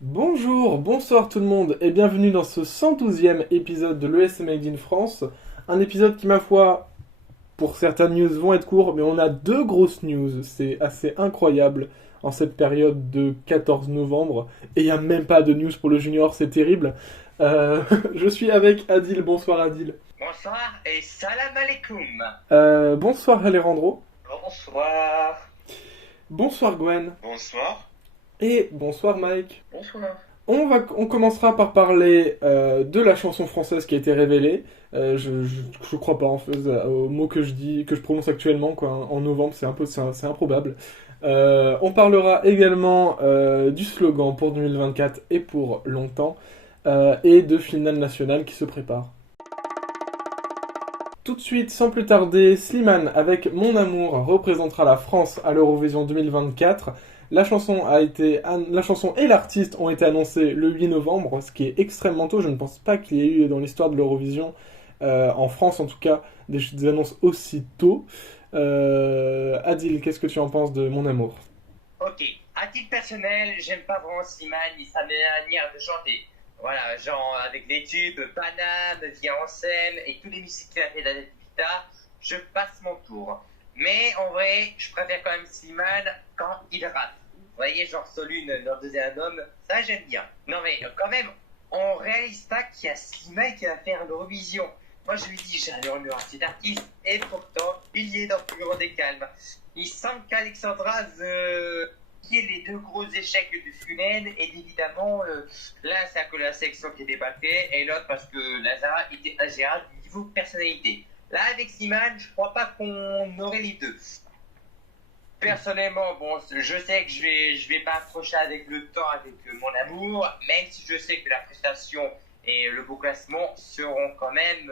Bonjour, bonsoir tout le monde et bienvenue dans ce 112e épisode de l'ES Made in France. Un épisode qui, ma foi, pour certaines news vont être courts, mais on a deux grosses news. C'est assez incroyable en cette période de 14 novembre. Et il n'y a même pas de news pour le junior, c'est terrible. Je suis avec Adil. Bonsoir Adil. Bonsoir et salam alaikum. Bonsoir Alejandro. Bonsoir. Bonsoir Gwen. Bonsoir. Et bonsoir Mike. Bonsoir. On commencera par parler de la chanson française qui a été révélée. Je crois pas en fait au mot que je prononce actuellement quoi, en novembre, c'est improbable. On parlera également du slogan pour 2024 et pour longtemps et de finale nationale qui se prépare. Tout de suite, sans plus tarder, Slimane avec Mon Amour représentera la France à l'Eurovision 2024. La chanson et l'artiste ont été annoncés le 8 novembre, ce qui est extrêmement tôt. Je ne pense pas qu'il y ait eu dans l'histoire de l'Eurovision, en France en tout cas, des annonces aussi tôt. Adil, qu'est-ce que tu en penses de Mon Amour ? Ok, à titre personnel, j'aime pas vraiment Slimane ni sa manière de chanter. Voilà, genre avec les tubes Paname, Viens en scène et tous les musiques qu'il a fait d'Adèle Pita, je passe mon tour. Mais en vrai, je préfère quand même Slimane quand il rappe. Vous voyez, genre Solune, leur deuxième homme, ça j'aime bien. Non mais quand même, on réalise pas qu'il y a Slimane qui va faire l'Eurovision. Moi je lui dis, j'adore cet artiste, et pourtant, il y est dans le plus grand des calmes. Il semble qu'Alexandra qui est les deux gros échecs de Funen, et évidemment, là c'est à cause de la sélection qui était pas faite, et l'autre parce que Lazara était ingérable niveau personnalité. Là, avec Slimane, je crois pas qu'on aurait les deux. Personnellement, bon, je sais que je vais pas approcher avec le temps avec Mon Amour, même si je sais que la prestation et le beau classement seront quand même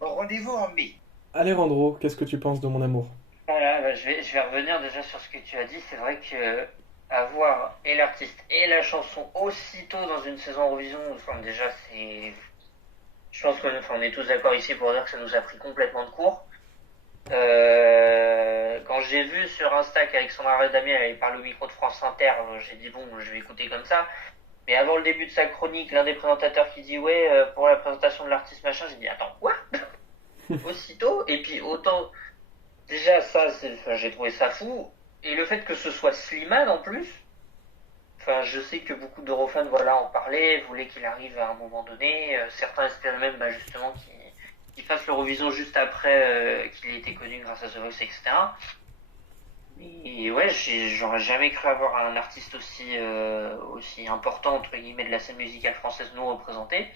au rendez-vous en mai. Alejandro, qu'est-ce que tu penses de Mon Amour ? Voilà, je vais revenir déjà sur ce que tu as dit. C'est vrai que avoir et l'artiste et la chanson aussitôt dans une saison Eurovision, enfin déjà c'est... Je pense qu'on est tous d'accord ici pour dire que ça nous a pris complètement de court. Quand j'ai vu sur Insta qu'Alexandra Redamiel elle parle au micro de France Inter, j'ai dit bon, je vais écouter comme ça. Mais avant le début de sa chronique, l'un des présentateurs qui dit ouais, pour la présentation de l'artiste machin, j'ai dit attends, quoi? Aussitôt? Et puis autant... Déjà ça, j'ai trouvé ça fou. Et le fait que ce soit Slimane en plus, enfin, je sais que beaucoup d'Eurofans en parlaient, voulaient qu'il arrive à un moment donné. Certains espéraient même justement qu'il fasse l'Eurovision juste après qu'il ait été connu grâce à The Voice, etc. Et ouais, j'aurais jamais cru avoir un artiste aussi important entre guillemets de la scène musicale française nous représentée.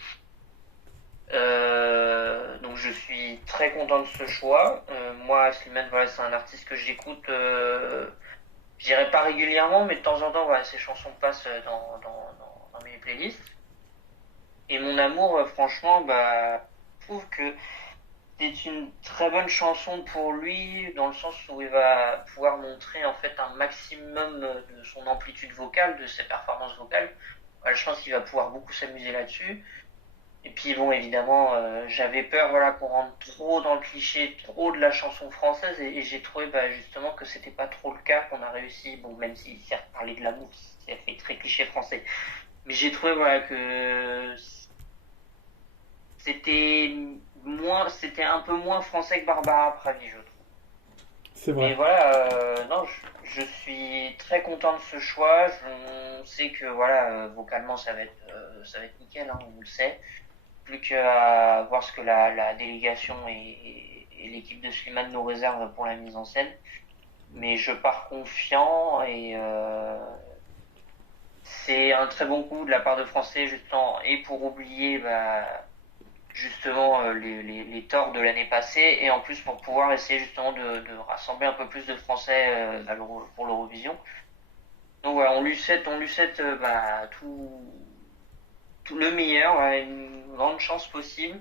Donc je suis très content de ce choix. Moi, Slimane, c'est un artiste que j'écoute. Je dirais pas régulièrement, mais de temps en temps, ses chansons passent dans mes playlists. Et Mon Amour, franchement, je trouve que c'est une très bonne chanson pour lui, dans le sens où il va pouvoir montrer en fait un maximum de son amplitude vocale, de ses performances vocales. Je pense qu'il va pouvoir beaucoup s'amuser là-dessus. Et puis bon, évidemment, j'avais peur qu'on rentre trop dans le cliché, trop de la chanson française, et j'ai trouvé justement que c'était pas trop le cas, qu'on a réussi, bon, même si certes parler de l'amour, ça fait très cliché français, mais j'ai trouvé que c'était un peu moins français que Barbara Pravi, je trouve. C'est vrai. Et non, je suis très content de ce choix. On sait que vocalement ça va être nickel, hein, on le sait. Plus qu'à voir ce que la délégation et l'équipe de Slimane nous réservent pour la mise en scène. Mais je pars confiant et c'est un très bon coup de la part de Français justement, et pour oublier justement les torts de l'année passée, et en plus pour pouvoir essayer justement de rassembler un peu plus de Français pour l'Eurovision. Donc voilà, on lui souhaite tout le meilleur, une grande chance possible.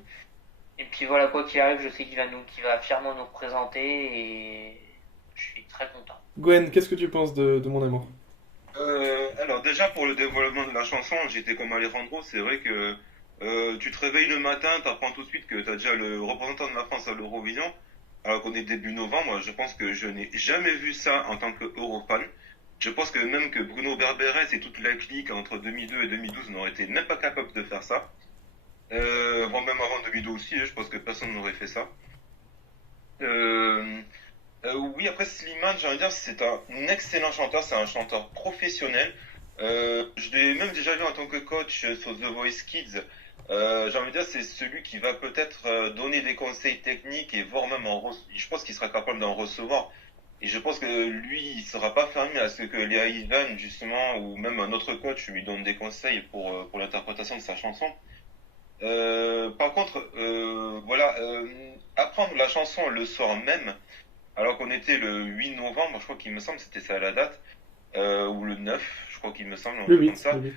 Et puis quoi qu'il arrive, je sais qu'il va fièrement nous représenter, et je suis très content. Gwen, qu'est-ce que tu penses de Mon Amour ? Alors déjà pour le développement de la chanson, j'étais comme Alejandro, c'est vrai que Tu te réveilles le matin, t'apprends tout de suite que t'as déjà le représentant de la France à l'Eurovision, alors qu'on est début novembre. Je pense que je n'ai jamais vu ça en tant que Eurofan. Je pense que même que Bruno Berberès et toute la clique entre 2002 et 2012 n'auraient été même pas capables de faire ça. Voire même avant 2012 aussi, je pense que personne n'aurait fait ça. Euh, oui, après Slimane, j'ai envie de dire, c'est un excellent chanteur, c'est un chanteur professionnel. Je l'ai même déjà vu en tant que coach sur The Voice Kids. J'ai envie de dire, c'est celui qui va peut-être donner des conseils techniques et voire même je pense qu'il sera capable d'en recevoir. Et je pense que lui, il sera pas fermé à ce que Léa Ivan, justement, ou même un autre coach lui donne des conseils pour l'interprétation de sa chanson. Par contre, voilà, apprendre la chanson le soir même, alors qu'on était le 8 novembre, je crois qu'il me semble, c'était ça la date, ou le 9, je crois qu'il me semble, un Le truc comme 8, ça. le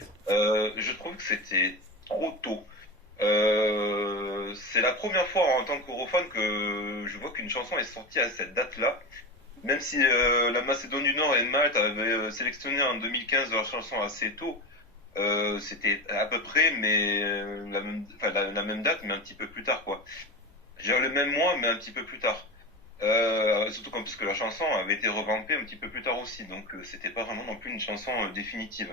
8. Je trouve que c'était trop tôt. C'est la première fois en tant qu'europhone que je vois qu'une chanson est sortie à cette date-là. Même si la Macédoine du Nord et Malte avaient sélectionné en 2015 leur chanson assez tôt, c'était à peu près mais la même date, mais un petit peu plus tard, quoi. Je dirais le même mois, mais un petit peu plus tard. Surtout quand puisque la chanson avait été revampée un petit peu plus tard aussi, donc c'était pas vraiment non plus une chanson définitive.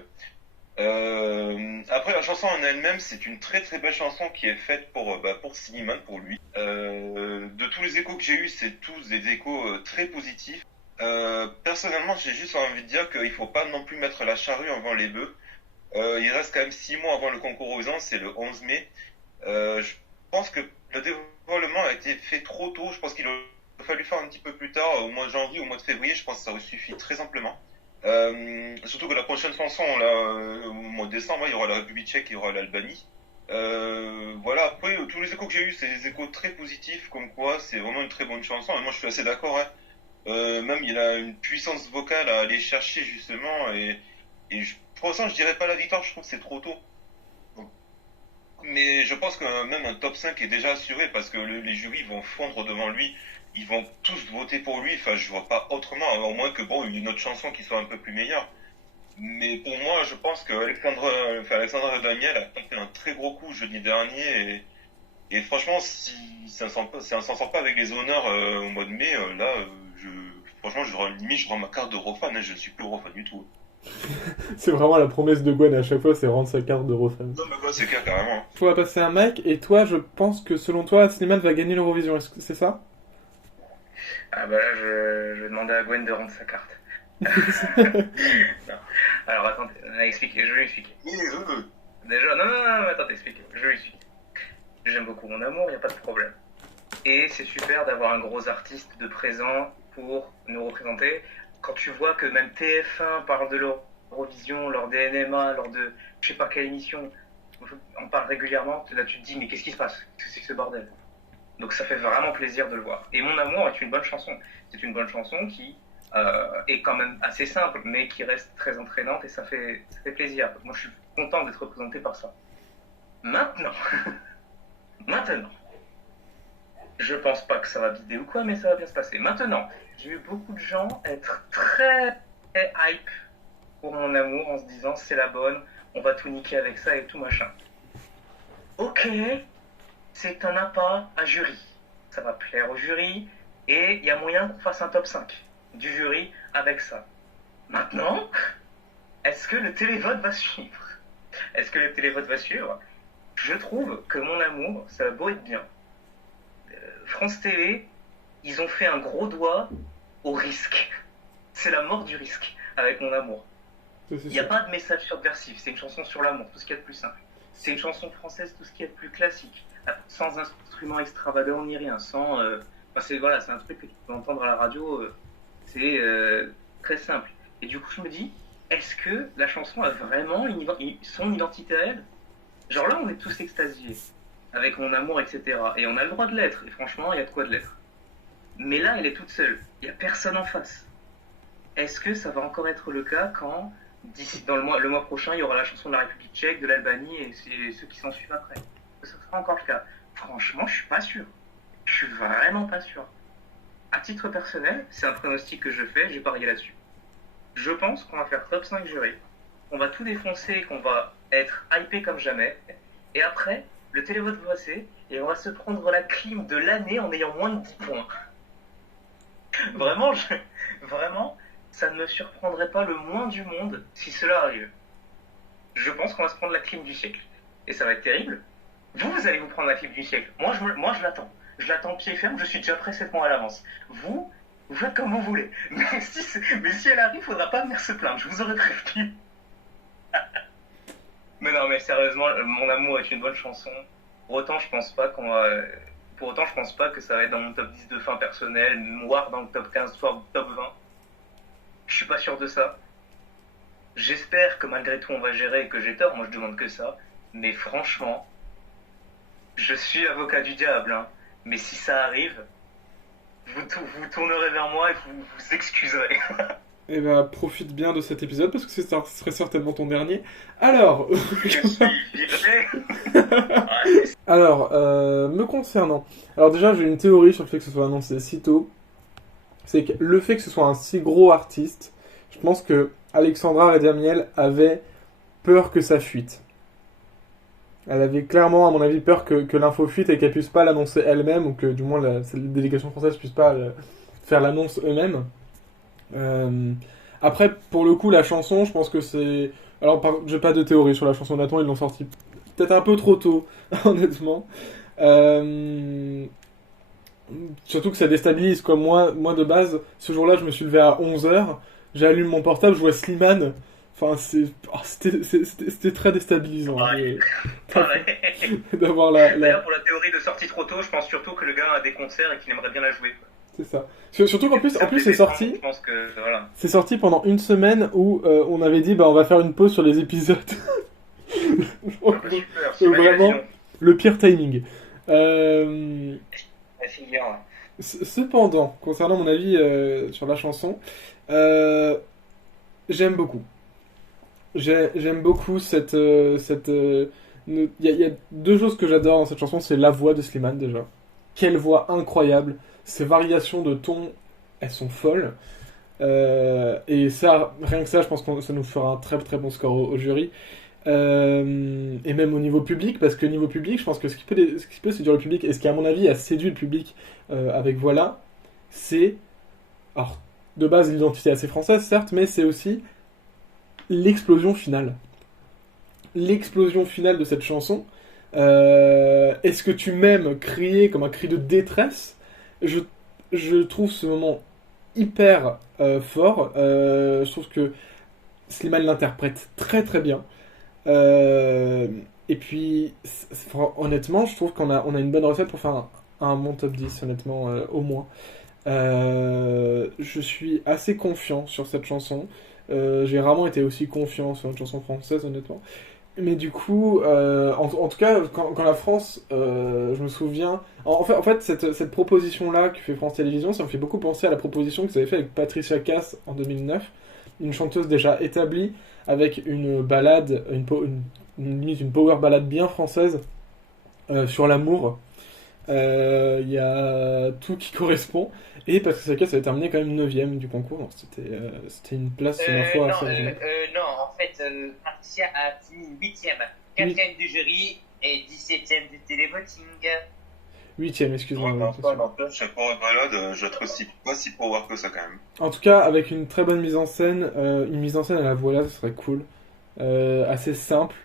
Après la chanson en elle-même, c'est une très très belle chanson qui est faite pour Slimane, pour lui. De tous les échos que j'ai eus, c'est tous des échos très positifs. Personnellement, j'ai juste envie de dire qu'il faut pas non plus mettre la charrue avant les bœufs. Il reste quand même 6 mois avant le concours aux ans, c'est le 11 mai. Je pense que le dévoilement a été fait trop tôt. Je pense qu'il aurait fallu faire un petit peu plus tard, au mois de janvier, au mois de février. Je pense que ça aurait suffi très amplement. Surtout que la prochaine chanson, là, au mois de décembre, il y aura la République tchèque et il y aura l'Albanie. Voilà, après, tous les échos que j'ai eus, c'est des échos très positifs, comme quoi c'est vraiment une très bonne chanson. Et moi, je suis assez d'accord, hein. Même, il a une puissance vocale à aller chercher, justement. Pour l'instant, je dirais pas la victoire, je trouve que c'est trop tôt. Mais je pense que même un top 5 est déjà assuré parce que les jurys vont fondre devant lui. Ils vont tous voter pour lui. Enfin, je vois pas autrement, au moins que bon, une autre chanson qui soit un peu plus meilleure. Mais pour moi, je pense que Alexandre Daniel a fait un très gros coup jeudi dernier. Et franchement, si on s'en sort pas avec les honneurs au mois de mai, là, franchement, limite, je rends ma carte de Eurofan, hein, je ne suis plus Eurofan du tout. C'est vraiment la promesse de Gwen à chaque fois, c'est rendre sa carte d'Eurofan. Non, mais quoi, c'est clair, carrément. On va passer un mic, et toi, je pense que selon toi, Slimane va gagner l'Eurovision, est-ce que c'est ça? Ah bah là, je vais demander à Gwen de rendre sa carte. Non. Alors attendez, je vais lui expliquer. Déjà, non, attends, t'expliques. Je vais lui expliquer. J'aime beaucoup mon amour, il n'y a pas de problème. Et c'est super d'avoir un gros artiste de présent pour nous représenter. Quand tu vois que même TF1 parle de l'Eurovision, lors des NMA, lors de je sais pas quelle émission, on parle régulièrement, là tu te dis mais qu'est-ce qui se passe? Qu'est-ce que c'est que ce bordel? Donc ça fait vraiment plaisir de le voir. Et Mon Amour est une bonne chanson. C'est une bonne chanson qui est quand même assez simple, mais qui reste très entraînante et ça fait plaisir. Moi je suis content d'être représenté par ça. Maintenant, je pense pas que ça va bider ou quoi, mais ça va bien se passer. Maintenant, j'ai vu beaucoup de gens être très hype pour Mon Amour en se disant c'est la bonne, on va tout niquer avec ça et tout machin. Ok, c'est un appât à jury. Ça va plaire au jury et il y a moyen qu'on fasse un top 5 du jury avec ça. Maintenant, est-ce que le télévote va suivre? Je trouve que Mon Amour, ça a beau être bien. France Télé, ils ont fait un gros doigt au risque. C'est la mort du risque avec Mon Amour. Il n'y a pas de message subversif, c'est une chanson sur l'amour, tout ce qu'il y a de plus simple. C'est une chanson française, tout ce qu'il y a de plus classique, sans instruments extravagants ni rien, sans... c'est un truc que tu peux entendre à la radio, c'est très simple. Et du coup, je me dis, est-ce que la chanson a vraiment son identité à elle? Genre là, on est tous extasiés avec Mon Amour, etc. Et on a le droit de l'être, et franchement, il y a de quoi de l'être. Mais là, elle est toute seule, il n'y a personne en face. Est-ce que ça va encore être le cas quand, d'ici le mois prochain, il y aura la chanson de la République tchèque, de l'Albanie et ceux qui s'en suivent après? Est-ce que ça sera encore le cas? Franchement, je suis pas sûr. Je suis vraiment pas sûr. À titre personnel, c'est un pronostic que je fais, j'ai parié là-dessus. Je pense qu'on va faire top 5 jury, on va tout défoncer, qu'on va être hypé comme jamais, et après, le télévote va passer et on va se prendre la clim de l'année en ayant moins de 10 points. Vraiment, vraiment, ça ne me surprendrait pas le moins du monde si cela arrive. Je pense qu'on va se prendre la clim du siècle. Et ça va être terrible. Vous allez vous prendre la clim du siècle. Moi, je l'attends. Je l'attends pied ferme, je suis déjà prêt 7 mois à l'avance. Vous faites comme vous voulez. Mais si elle arrive, faudra pas venir se plaindre. Je vous aurais prévenu. Mais non, mais sérieusement, Mon amour est une bonne chanson. Pour autant, je pense pas que ça va être dans mon top 10 de fin personnel, voire dans le top 15, voire top 20. Je suis pas sûr de ça. J'espère que malgré tout on va gérer et que j'ai tort, moi je demande que ça. Mais franchement, je suis avocat du diable, hein. Mais si ça arrive, vous tournerez vers moi et vous vous excuserez. Et bah, profite bien de cet épisode parce que ce serait certainement ton dernier. Alors, Je suis viré. alors, me concernant, alors déjà j'ai une théorie sur le fait que ce soit annoncé si tôt. C'est que le fait que ce soit un si gros artiste, je pense que Alexandra Redamiel avait peur que ça fuite. Elle avait clairement, à mon avis, peur que l'info fuite et qu'elle puisse pas l'annoncer elle-même, ou que du moins la délégation française puisse pas faire l'annonce eux-mêmes. Après, pour le coup, la chanson, je pense que c'est... Alors, j'ai pas de théorie sur la chanson, honnêtement, ils l'ont sortie peut-être un peu trop tôt, honnêtement. Surtout que ça déstabilise, quoi. Moi, de base, ce jour-là, je me suis levé à 11h, j'allume mon portable, je vois Slimane. Enfin, c'était très déstabilisant. D'avoir D'ailleurs, pour la théorie de sortie trop tôt, je pense surtout que le gars a des concerts et qu'il aimerait bien la jouer. C'est ça. Surtout qu'en plus, c'est sorti. Je pense que, voilà. C'est sorti pendant une semaine où on avait dit, bah, on va faire une pause sur les épisodes. Super, vraiment, le pire timing. Cependant, concernant mon avis sur la chanson, j'aime beaucoup. J'aime beaucoup cette. Il y a deux choses que j'adore dans cette chanson, c'est la voix de Slimane déjà. Quelle voix incroyable! Ces variations de ton, elles sont folles. Et ça, rien que ça, je pense que ça nous fera un très très bon score au jury. Et même au niveau public, parce que niveau public, je pense que ce qui peut séduire le public, et ce qui à mon avis a séduit le public avec Voilà, c'est, alors de base l'identité assez française certes, mais c'est aussi l'explosion finale. L'explosion finale de cette chanson. Est-ce que tu m'aimes crier comme un cri de détresse? Je trouve ce moment hyper fort. Je trouve que Slimane l'interprète très très bien. Et puis, honnêtement, je trouve qu'on a une bonne recette pour faire un bon top 10, honnêtement, au moins. Je suis assez confiant sur cette chanson. J'ai rarement été aussi confiant sur une chanson française, honnêtement. Mais du coup, en tout cas, quand la France, je me souviens... En fait cette proposition-là que fait France Télévisions, ça me fait beaucoup penser à la proposition qu'ils avaient fait avec Patricia Cass en 2009, une chanteuse déjà établie, avec une ballade, limite une power ballade bien française, sur l'amour. Il y a tout qui correspond. Et Patricia Cass avait terminé quand même 9ème du concours, donc c'était une place, ma foi, non, assez originale. non, en fait, Patricia a fini 8ème, 4ème du jury et 17ème du télévoting. 8ème, excuse-moi. Chaque power ballade, je la trouve pas si power que ça quand même. En tout cas, avec une très bonne mise en scène, une mise en scène à la Voilà, ce serait cool. Assez simple.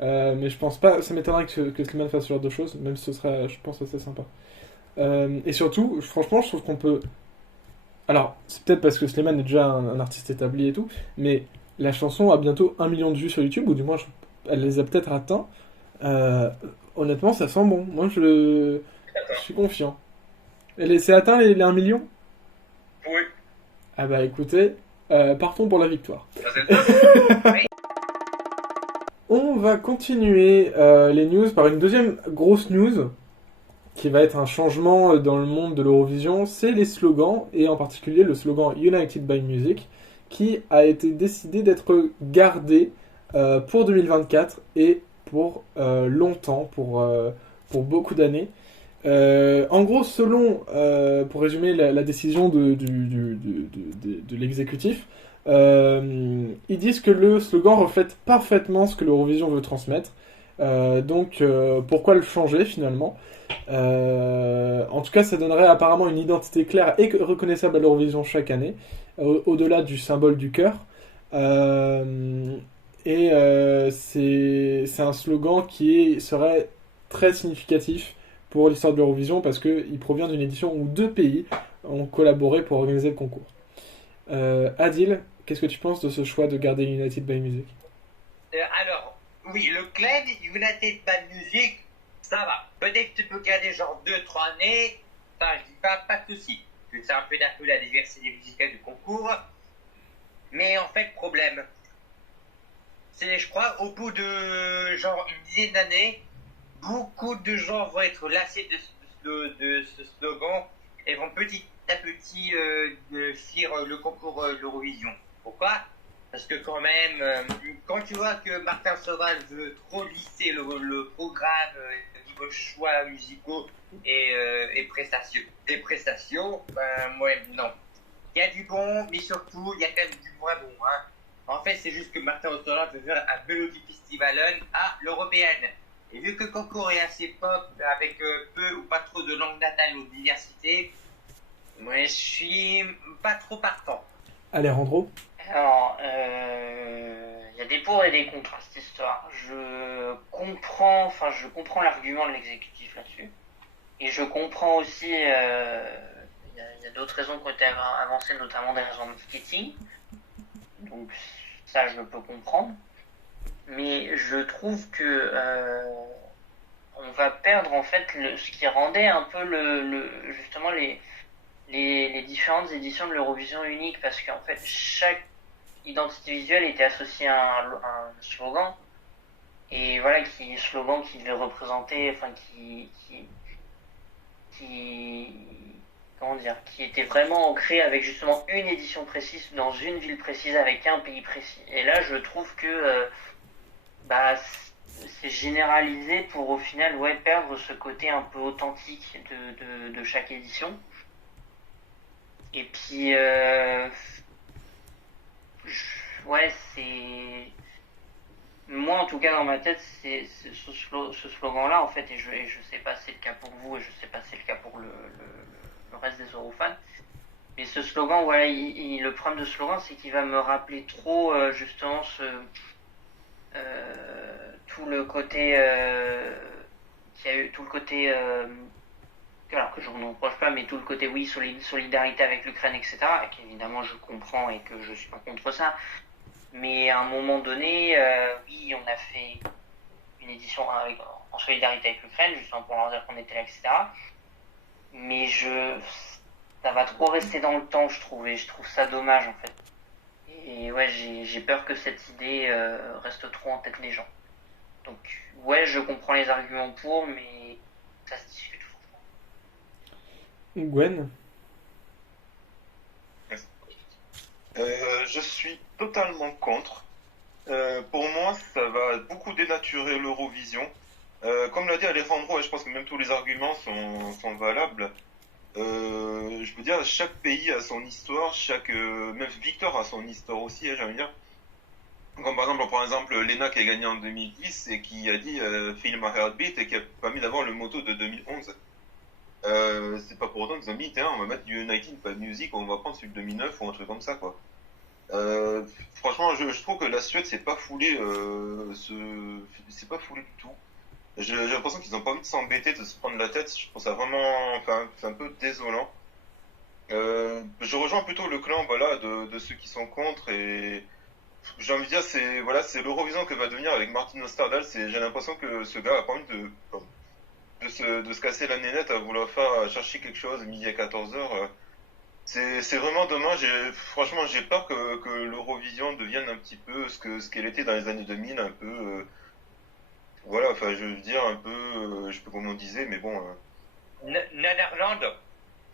Mais je pense pas, ça m'étonnerait que Slimane fasse ce genre de choses, même si ce serait, je pense, assez sympa. Et surtout, franchement, je trouve qu'on peut... Alors, c'est peut-être parce que Slimane est déjà un artiste établi et tout, mais la chanson a bientôt 1 million de vues sur YouTube, ou du moins, elle les a peut-être atteints. Honnêtement, ça sent bon. Moi, je suis confiant. C'est atteint les 1 million? Oui. Ah bah écoutez, partons pour la victoire. On va continuer les news par une deuxième grosse news qui va être un changement dans le monde de l'Eurovision, c'est les slogans, et en particulier le slogan United by Music, qui a été décidé d'être gardé pour 2024 et pour longtemps, pour beaucoup d'années. En gros, selon, pour résumer la décision de l'exécutif, ils disent que le slogan reflète parfaitement ce que l'Eurovision veut transmettre. Pourquoi le changer finalement? En tout cas, ça donnerait apparemment une identité claire et reconnaissable à l'Eurovision chaque année, au-delà du symbole du cœur. Euh, c'est un slogan serait très significatif pour l'histoire de l'Eurovision parce qu'il provient d'une édition où 2 pays ont collaboré pour organiser le concours. Adil, qu'est-ce que tu penses de ce choix de garder United by Music? Alors, oui, le claim United by Music, ça va. Peut-être que tu peux garder genre 2-3 années, enfin, je dis pas de souci. C'est un peu d'appeler la diversité musicale du concours. Mais en fait, problème, c'est, je crois, au bout de genre une dizaine d'années, beaucoup de gens vont être lassés de ce slogan et vont petit à petit fuir le concours de l'Eurovision. Pourquoi? Parce que quand même, quand tu vois que Martin Solveig veut trop lisser le programme niveau choix musicaux et prestations, ben moi non. Il y a du bon, mais surtout il y a quand même du moins bon. Hein. En fait, c'est juste que Martin Solveig veut faire un Melody Festivalen à l'européenne. Et vu que le concours est assez pop, avec peu ou pas trop de langues natales ou de diversité, moi je suis pas trop partant. Alejandro? Alors, il y a des pour et des contre à cette histoire. Je comprends l'argument de l'exécutif là-dessus. Et je comprends aussi, il y a d'autres raisons qui ont été avancées, notamment des raisons marketing. Donc, ça, je peux comprendre. Mais je trouve que on va perdre en fait ce qui rendait un peu justement les différentes éditions de l'Eurovision unique, parce qu'en fait chaque identité visuelle était associée à un slogan, et voilà, slogan qui devait représenter, enfin comment dire, qui était vraiment ancré avec justement une édition précise dans une ville précise avec un pays précis. Et là, je trouve que c'est généralisé pour au final perdre ce côté un peu authentique de chaque édition. Et puis c'est moi en tout cas dans ma tête c'est ce slogan là en fait, et je sais pas si c'est le cas pour vous et je sais pas si c'est le cas pour le reste des Eurofans, mais ce slogan, voilà, le problème de ce slogan, c'est qu'il va me rappeler trop justement tout le côté qu'il y a eu, tout le côté alors que je ne reproche pas, mais tout le côté oui, solidarité avec l'Ukraine, etc. Et qu'évidemment je comprends et que je suis pas contre ça. Mais à un moment donné, oui, on a fait une édition en solidarité avec l'Ukraine, justement pour leur dire qu'on était là, etc. Mais ça va trop rester dans le temps, je trouve, et je trouve ça dommage en fait. Et ouais, j'ai peur que cette idée reste trop en tête des gens. Donc ouais, je comprends les arguments pour, mais ça se discute. Gwen? Je suis totalement contre. Pour moi, ça va beaucoup dénaturer l'Eurovision. Comme l'a dit Alejandro, et je pense que même tous les arguments sont valables. Je veux dire, chaque pays a son histoire, même Victor a son histoire aussi, j'ai envie de dire. Comme par exemple, on prend exemple Lena qui a gagné en 2010 et qui a dit Feel My Heartbeat et qui a pas mis d'avant le motto de 2011. C'est pas pour autant qu'ils ont mis, on va mettre United by Music, on va prendre celui de 2009 ou un truc comme ça, quoi. Franchement, je trouve que la Suède c'est pas foulé, c'est pas foulé du tout. J'ai l'impression qu'ils ont pas envie de s'embêter, de se prendre la tête. Je trouve ça vraiment, enfin, c'est un peu désolant. Je rejoins plutôt le clan, voilà, de ceux qui sont contre, et j'ai envie de dire, c'est l'Eurovision que va devenir avec Martin Osterdahl. J'ai l'impression que ce gars a pas envie de se casser la nénette à vouloir faire chercher quelque chose midi à 14h. C'est vraiment dommage, et franchement j'ai peur que l'Eurovision devienne un petit peu ce qu'elle était dans les années 2000, un peu voilà, enfin je veux dire un peu je sais pas comment on disait, mais bon Netherlands.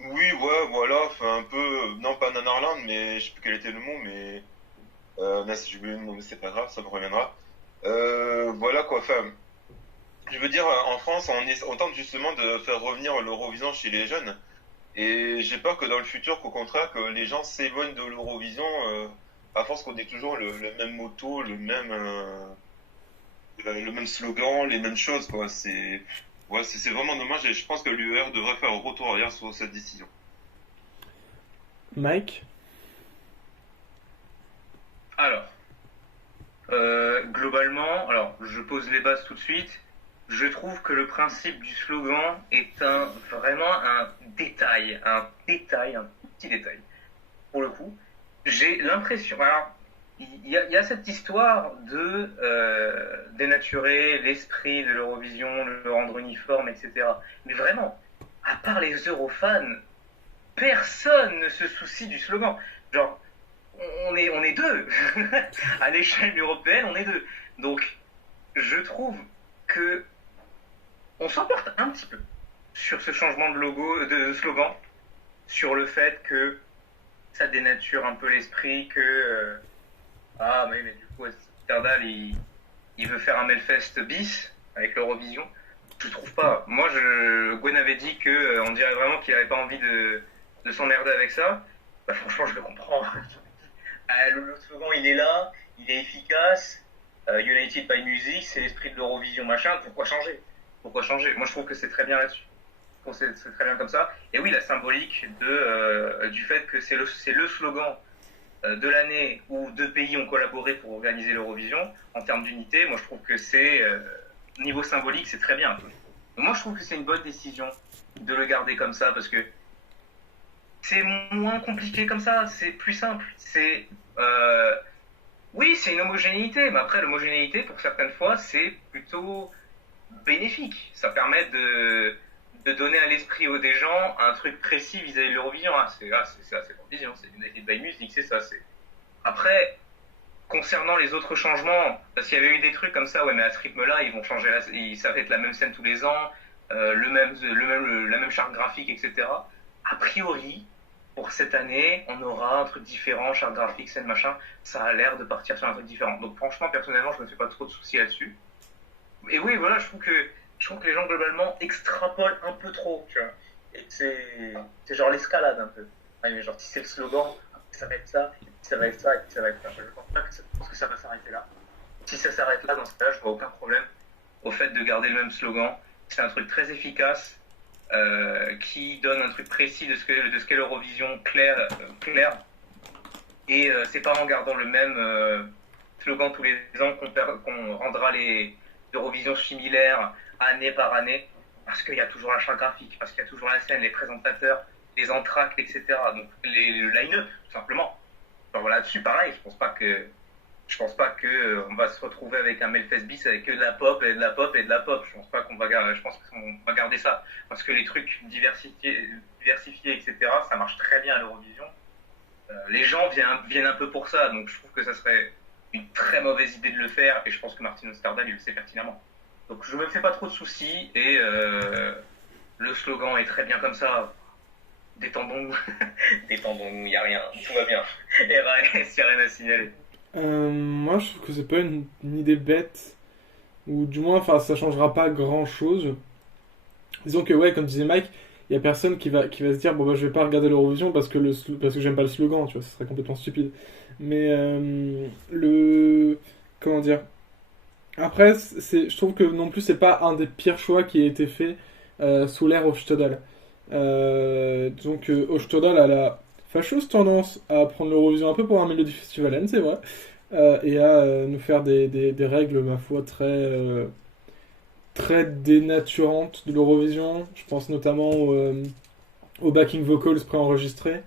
oui, ouais, voilà, enfin un peu non pas Nanarland, mais je sais plus quel était le mot, mais là si j'ai oublié le mot, mais c'est pas grave, ça me reviendra. Voilà quoi, enfin je veux dire, en France, on tente justement de faire revenir l'Eurovision chez les jeunes. Et j'ai peur que dans le futur, qu'au contraire, que les gens s'éloignent de l'Eurovision à force qu'on ait toujours le même motto, le même slogan, les mêmes choses, quoi. C'est vraiment dommage et je pense que l'UER devrait faire un retour arrière sur cette décision. Mike? Alors, globalement, alors je pose les bases tout de suite. Je trouve que le principe du slogan est vraiment un petit détail. Pour le coup, j'ai l'impression. Alors, il y a cette histoire de dénaturer l'esprit de l'Eurovision, le rendre uniforme, etc. Mais vraiment, à part les Eurofans, personne ne se soucie du slogan. Genre, on est deux. À l'échelle européenne, on est deux. Donc, je trouve que on s'emporte un petit peu sur ce changement de slogan, sur le fait que ça dénature un peu l'esprit, que mais du coup, Sterdal, il veut faire un Melfest bis avec l'Eurovision. Je trouve pas. Moi, Gwen avait dit que on dirait vraiment qu'il avait pas envie de s'emmerder avec ça. Bah, franchement, je le comprends. Le slogan, il est là, il est efficace. United by Music, c'est l'esprit de l'Eurovision, machin. Pourquoi changer? Moi, je trouve que c'est très bien là-dessus. C'est très bien comme ça. Et oui, la symbolique du fait que c'est le slogan de l'année où deux pays ont collaboré pour organiser l'Eurovision, en termes d'unité, moi je trouve que niveau symbolique, c'est très bien. Donc, moi je trouve que c'est une bonne décision de le garder comme ça, parce que c'est moins compliqué comme ça, c'est plus simple. Oui, c'est une homogénéité, mais après l'homogénéité, pour certaines fois, c'est plutôt bénéfique. Ça permet de donner à l'esprit des gens un truc précis vis-à-vis de l'Eurovision. C'est ça, c'est l'Eurovision, c'est United by Music, c'est ça. Après, concernant les autres changements, parce qu'il y avait eu des trucs comme ça, ouais, mais à ce rythme-là, ils vont changer, ça va être la même scène tous les ans, la même charte graphique, etc. A priori, pour cette année, on aura un truc différent, charte graphique, scène, machin. Ça a l'air de partir sur un truc différent. Donc franchement, personnellement, je me fais pas trop de soucis là-dessus. Et oui, voilà, je trouve que les gens globalement extrapolent un peu trop, tu vois. Et c'est genre l'escalade un peu. Ouais, mais genre si c'est le slogan, ça va être ça, et puis ça va être ça, et puis ça va être ça. Je pense que ça va s'arrêter là. Si ça s'arrête là, dans ce cas-là, je vois aucun problème au fait de garder le même slogan. C'est un truc très efficace qui donne un truc précis de ce qu'est l'Eurovision clair. Et c'est pas en gardant le même slogan tous les ans qu'on rendra les Eurovision similaires année par année, parce qu'il y a toujours la charte graphique, parce qu'il y a toujours la scène, les présentateurs, les entractes, etc. Donc le line-up, tout simplement. Alors, là-dessus, pareil, je pense pas que on va se retrouver avec un Melfest bis avec que de la pop et de la pop et de la pop. Je pense qu'on va garder ça, parce que les trucs diversifiés, etc. Ça marche très bien à l'Eurovision. Les gens viennent un peu pour ça, donc je trouve que ça serait une très mauvaise idée de le faire, et je pense que Martino Sterdal il le sait pertinemment. Donc je me fais pas trop de soucis, et le slogan est très bien comme ça. Détendons-nous, il y a rien, tout va bien. Et RAS, il y a rien à signaler. Moi, je trouve que c'est pas une idée bête, ou du moins, enfin, ça changera pas grand-chose. Disons que, ouais, comme disait Mike, il y a personne qui va se dire, bon, bah, je vais pas regarder l'Eurovision parce que j'aime pas le slogan, tu vois, ce serait complètement stupide. Mais comment dire? Après, je trouve que non plus c'est pas un des pires choix qui a été fait sous l'ère Hofstadal. Donc Hofstadal a la fâcheuse tendance à prendre l'Eurovision un peu pour un Melody Festivalen, c'est vrai, et à nous faire des règles, ma foi, très dénaturantes de l'Eurovision. Je pense notamment aux backing vocals préenregistrés.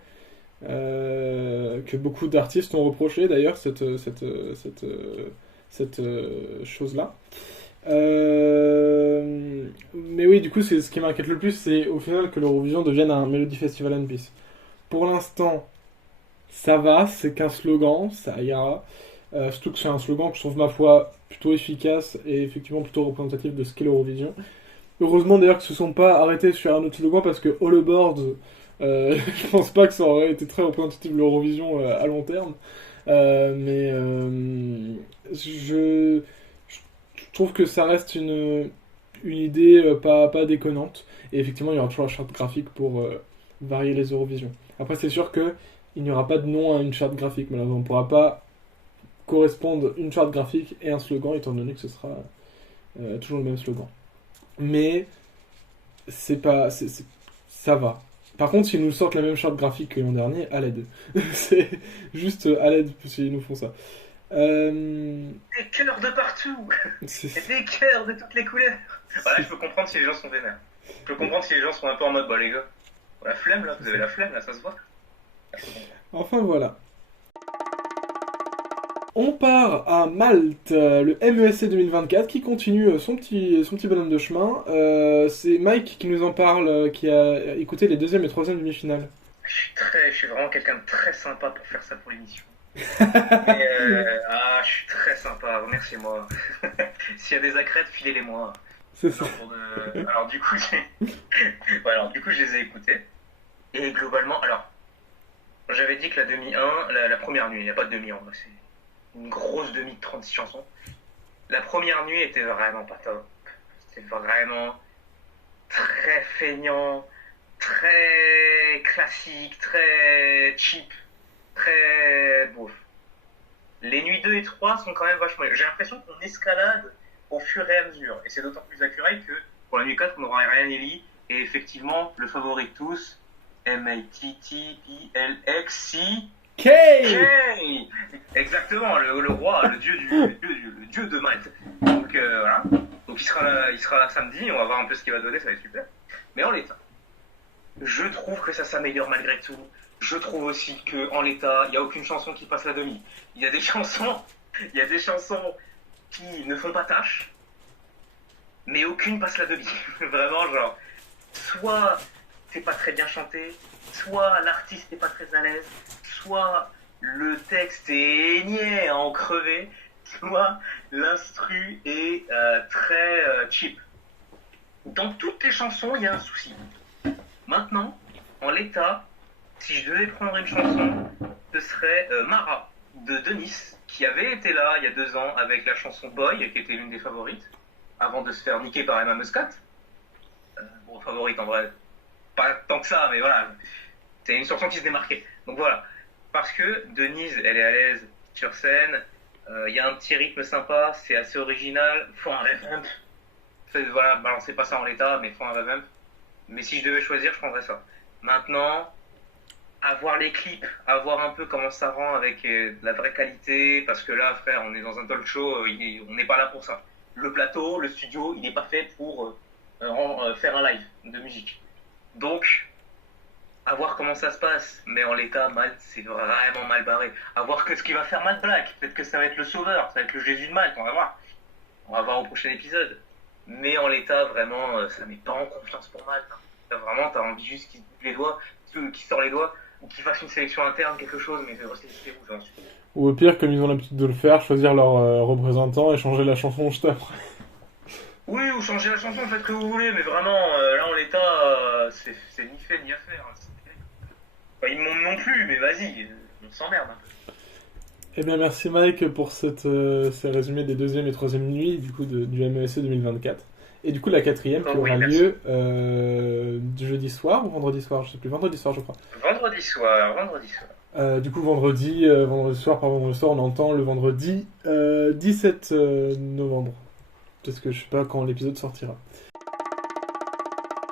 Que beaucoup d'artistes ont reproché d'ailleurs cette chose-là. Mais oui, du coup, c'est ce qui m'inquiète le plus, c'est au final que l'Eurovision devienne un Melody Festival bis. Pour l'instant, ça va, c'est qu'un slogan, ça ira. Surtout que c'est un slogan que je trouve, ma foi, plutôt efficace et effectivement plutôt représentatif de ce qu'est l'Eurovision. Heureusement d'ailleurs que se sont pas arrêtés sur un autre slogan, parce que All Aboard, je pense pas que ça aurait été très représentatif de l'Eurovision à long terme. Mais je trouve que ça reste une idée pas déconnante. Et effectivement, il y aura toujours la charte graphique pour varier les Eurovisions. Après, c'est sûr qu'il n'y aura pas de nom à une charte graphique. Malheureusement, on ne pourra pas correspondre une charte graphique et un slogan, étant donné que ce sera toujours le même slogan. Mais c'est pas, ça va. Par contre, s'ils nous sortent la même charte graphique que l'an dernier, à l'aide. C'est juste à l'aide s'ils nous font ça. Des cœurs de partout. C'est- Et des cœurs de toutes les couleurs. Voilà, je peux comprendre si les gens sont vénères. Je peux comprendre si les gens sont un peu en mode, bah les gars, la flemme là, vous avez la flemme là, ça se voit. Enfin voilà. On part à Malte, le MESC 2024 qui continue son petit bonhomme de chemin. C'est Mike qui nous en parle, qui a écouté les deuxième et troisième demi-finales. Je suis vraiment quelqu'un de très sympa pour faire ça pour l'émission. Je suis très sympa, remerciez-moi. S'il y a des accrètes, filez-les-moi. C'est ça. Alors du coup, je les ai écoutés. Et globalement, alors, j'avais dit que la demi 1, la première nuit, il n'y a pas de demi 1, c'est une grosse demi de 36 chansons. La première nuit était vraiment pas top. C'était vraiment très feignant, très classique, très cheap, très beauf. Les nuits 2 et 3 sont quand même vachement... J'ai l'impression qu'on escalade au fur et à mesure. Et c'est d'autant plus accuré que pour la nuit 4, on aura Ryan Ellie. Et effectivement, le favori de tous, M-A-T-T-I-L-X-C... K. Kay. Exactement, le roi, le dieu de Malte. Donc voilà. Donc il sera là samedi, on va voir un peu ce qu'il va donner, ça va être super. Mais en l'état, je trouve que ça s'améliore malgré tout. Je trouve aussi que en l'état, il n'y a aucune chanson qui passe la demi. Il y a des chansons qui ne font pas tâche, mais aucune passe la demi. Vraiment, genre, soit c'est pas très bien chanté, soit l'artiste n'est pas très à l'aise, soit le texte est niais à en crever, soit l'instru est très cheap. Dans toutes les chansons, il y a un souci. Maintenant, en l'état, si je devais prendre une chanson, ce serait Mara de Denis, qui avait été là il y a 2 ans avec la chanson Boy, qui était l'une des favorites, avant de se faire niquer par Emma Muscat. Bon, favorite en vrai, pas tant que ça, mais voilà, c'est une chanson qui se démarquait. Donc voilà, parce que Denise, elle est à l'aise sur scène, il y a un petit rythme sympa, c'est assez original, faut un revamp. Voilà, balancez pas ça en l'état, mais faut un revamp. Mais si je devais choisir, je prendrais ça. Maintenant, à voir les clips, à voir un peu comment ça rend avec de la vraie qualité, parce que là, frère, on est dans un talk show, on n'est pas là pour ça. Le plateau, le studio, il n'est pas fait pour faire un live de musique. Donc, à voir comment ça se passe. Mais en l'état, Malte, c'est vraiment mal barré. À voir que ce qui va faire Matt Black. Peut-être que ça va être le sauveur, ça va être le Jésus de Malte, on va voir. On va voir au prochain épisode. Mais en l'état, vraiment, ça met pas en confiance pour Malte. Hein. Vraiment, t'as envie juste qu'il bouge les doigts, qu'il sort les doigts, ou qu'ils fassent une sélection interne, quelque chose, mais c'est où, j'en suis. Ou au pire, comme ils ont l'habitude de le faire, choisir leur représentant et changer la chanson juste après. Oui, ou changer la chanson, faites ce que vous voulez, mais vraiment, là en l'état, c'est ni fait ni à faire. Enfin, ils m'ont non plus, mais vas-y, on s'emmerde un peu. Eh bien, merci Mike pour ces résumés des deuxième et troisième nuits du coup du MESC 2024. Et du coup, la quatrième qui aura lieu du jeudi soir ou vendredi soir, je sais plus, vendredi soir, je crois. Vendredi soir. Du coup, vendredi soir, on entend le vendredi 17 novembre. Parce que je sais pas quand l'épisode sortira.